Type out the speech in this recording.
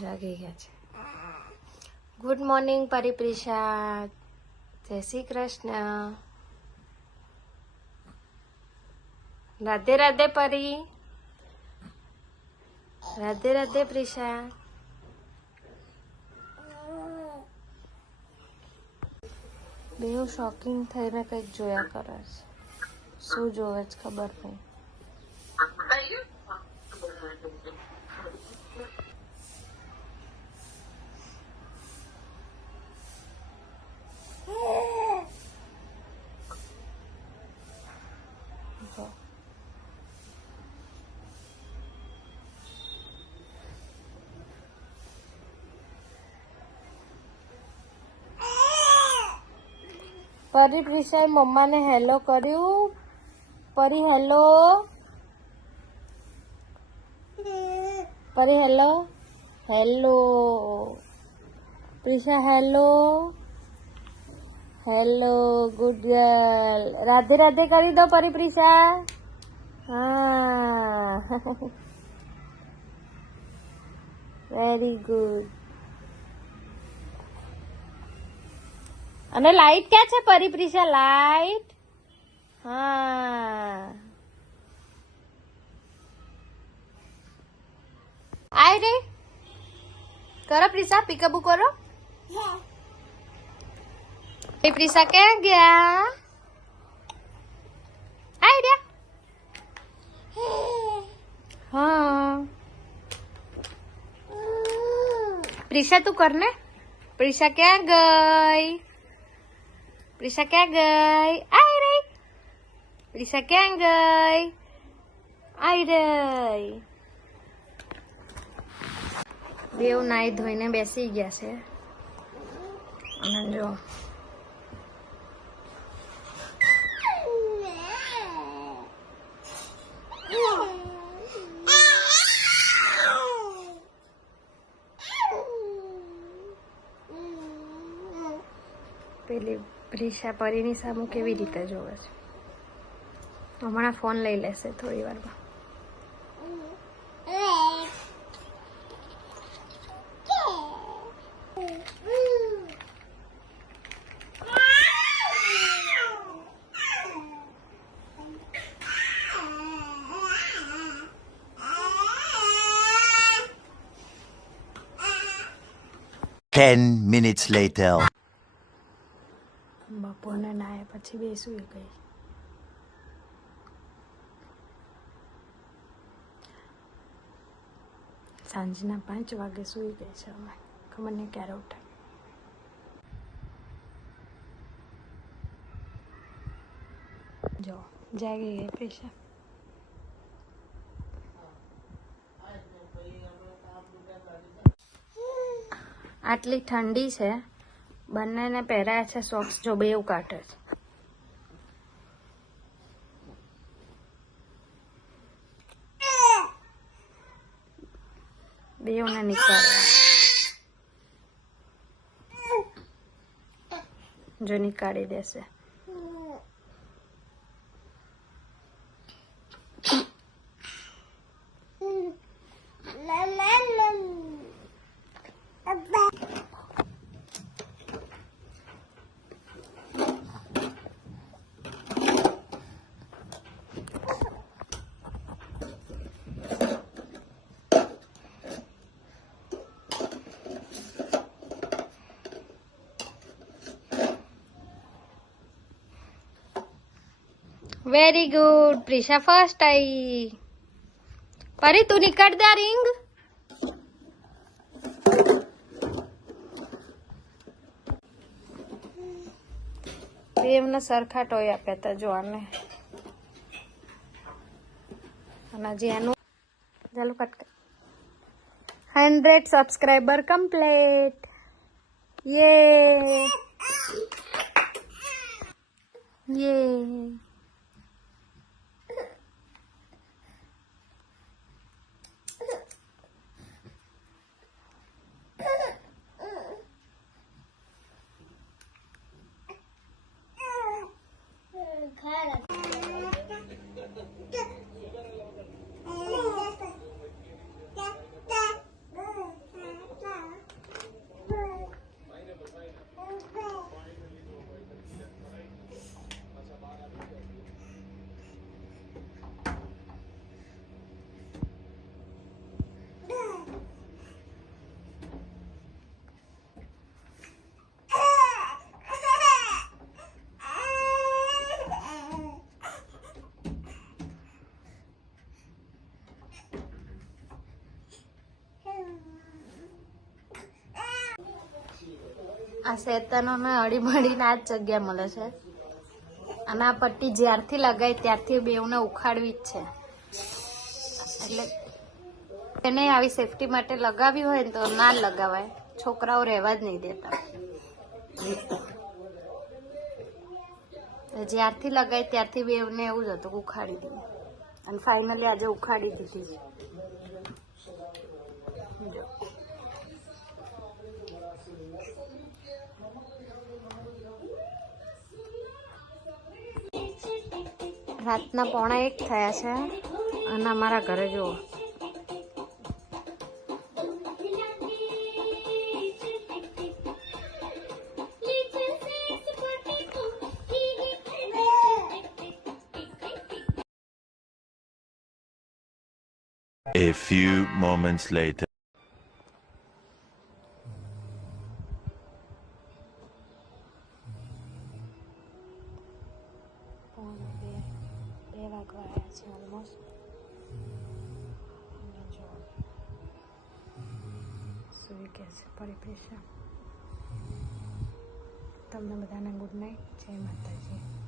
જાગી ગયા છે. ગુડ મોર્નિંગ પરિપ્રિશા, જય શ્રી કૃષ્ણ, રાધે રાધે પરી, રાધે રાધે પ્રિશા. બેવ શોકિંગ થઈને કંઈક જોયા કરે છે. શું જોવે છે ખબર નહીં. પરી પ્રિશાએ મમ્માને હેલો કર્યું. Pari hello, Pari hello, hello Prisha, hello hello, good girl. Radhe Radhe કરી દો પરી પ્રિશા. હા વેરી ગુડ. અને લાઈટ ક્યાં છે પરી પ્રિશા? લાઈટ, હા આય રે. કરો પ્રિશા, પીકાબુ કરો. પ્રિશા ક્યાં ગયા? આય રે. હા પ્રિશા તું કર ને. પ્રિશા ક્યાં ગઈ? પ્રિશા ક્યાં ગઈ? આય રે. પ્રિશા ક્યાં ગઈ? આય રે. બેવ નાઈ ધોઈને બેસી ગયા છે. અને જો પેલી પ્રિશા પરીની સામું કેવી રીતે જોવે છે. હમણાં ફોન લઈ લેશે થોડી વારમાં. Ten minutes later. બપોરને નાય પછી બેસું ગઈ. સાંજના 5 વાગે સૂઈ ગઈ છે. હવે ખબર નહીં ક્યારે ઉઠાય. જો જાગી ગઈ પ્રિશા. આટલી ઠંડી છે, બંનેને પહેરાયા છે સોક્સ. જો બેવ કાઢે છે. બેવને નીકાળ્યા. જો નીકાળી દેશે. Very good. પ્રિશા ફર્સ્ટ आई. પરી તું નીકળ દે રિંગ. એમને સરખા ટોય આપ્યા હતા જોવાને. અને હજી એનું ચાલો કટ. 100 subscriber complete. યે યે. આ શેતાનોને અડીબડીને આ જ જગ્યા મળે છે અને આ પટ્ટી જ્યારથી લગાવી ત્યારથી બેવને ઉખાડવી જ છે. એટલે એને આવી સેફટી માટે લગાવી હોય ને તો ના લગાવાય. છોકરાઓ રહેવા જ નહીં દેતા. જ્યારથી લગાવી ત્યારથી બેવને એવું જ હતું ઉખાડી દઈએ અને ફાઇનલી આજે ઉખાડી દીધી. રાતના 1:45 થયા છે અને અમારા ઘરે જુઓ A few moments later. બે વાગવા આવ્યા છે ઓલમોસ્ટ. જો સુઈ ગયા છે પરિપ્રેશા. તમને બધાને ગુડ નાઇટ. જય માતાજી.